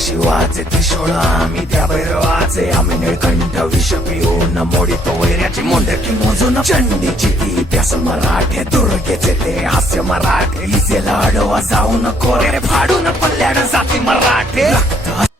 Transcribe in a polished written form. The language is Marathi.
शिवाचे त्रिशूळ आम्ही त्या भैरवाचे आम्ही निळकंठ विष पिऊन मोडितो वैऱ्याची मुंडकी मोजून चंडीची ती प्यास मराठे दुर्गेचे ते हास्य मराठे इसे लाडवा जाऊन कोरे फाडून पल्ल्याड जाती मराठे